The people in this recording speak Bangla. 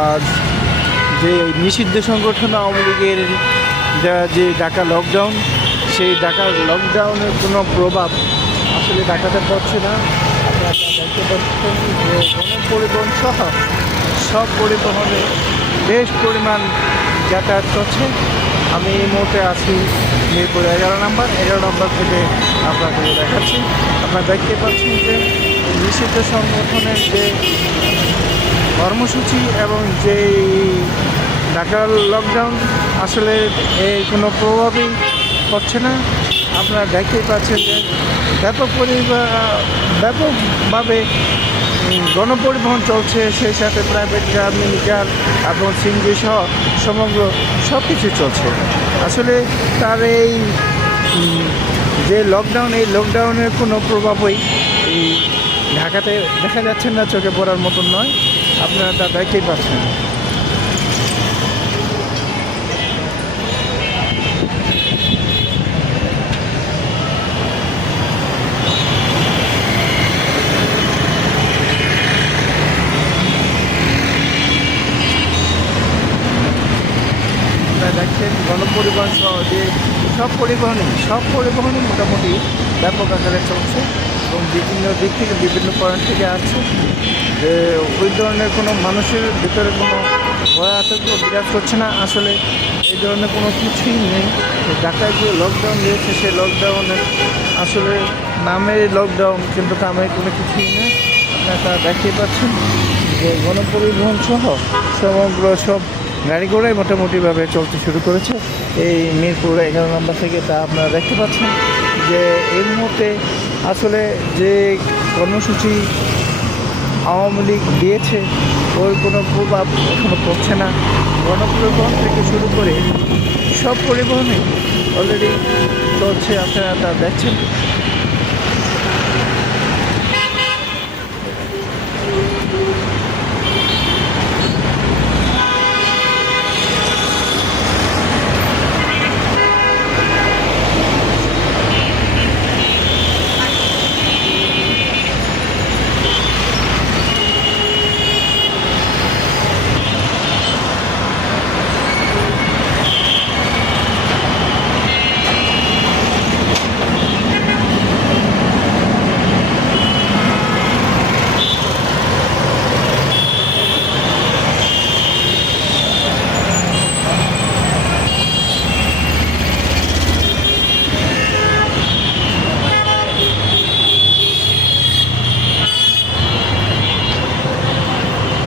আর যে নিষিদ্ধ সংগঠন আওয়ামী লীগের যে ঢাকা লকডাউন, সেই ঢাকা লকডাউনের কোনো প্রভাব আসলে ঢাকাতে পড়ছে না। আপনারা দেখতে পাচ্ছেন যে গণপরিবহন সহ সব পরিবহনে বেশ পরিমাণ যাতায়াত করছে। আমি এই মুহূর্তে আছি মিরপুর 11 নম্বর থেকে আপনাদের দেখাচ্ছি। আপনারা দেখতে পাচ্ছেন যে নিষিদ্ধ সংগঠনের যে কর্মসূচি এবং যে ঢাকা লকডাউন আসলে এর কোনো প্রভাবই পড়ছে না। আপনারা দেখতেই পাচ্ছেন যে ব্যাপকভাবে গণপরিবহন চলছে, সেই সাথে প্রাইভেট কার, মিনি কার এবং সিএনজি সহ সমগ্র সব কিছু চলছে। আসলে তার এই যে লকডাউন, এই লকডাউনের কোনো প্রভাবই এই ঢাকাতে দেখা যাচ্ছে না, চোখে পড়ার মতন নয়। আপনারা তা দেখতেই পাচ্ছেন। দেখছেন গণপরিবহন সহ যে সব পরিবহনই মোটামুটি ব্যাপক আকারে চলছে এবং বিভিন্ন দিক থেকে বিভিন্ন পয়েন্ট থেকে আসছে। যে ওই ধরনের কোনো মানুষের ভিতরে কোনো ভয় আতঙ্ক বিরাজ করছে না। আসলে এই ধরনের কোনো কিছুই নেই। ঢাকায় যে লকডাউন দিয়েছে, সেই লকডাউনের আসলে নামের লকডাউন, কিন্তু কামের কোনো কিছুই নেই। আপনারা তা দেখতেই পাচ্ছেন যে গণপরিবহন সহ সমগ্র সব গাড়ি ঘোড়াই মোটামুটিভাবে চলতে শুরু করেছে এই মিরপুর 11 নম্বর থেকে। তা আপনারা দেখতে পাচ্ছেন যে এই মুহূর্তে আসলে যে কর্মসূচি আওয়ামী লীগ দিয়েছে ওর কোনো প্রভাব এখনও পড়ছে না। গণপরিবহন থেকে শুরু করে সব পরিবহনে অলরেডি চলছে, আপনারা তা দেখছেন।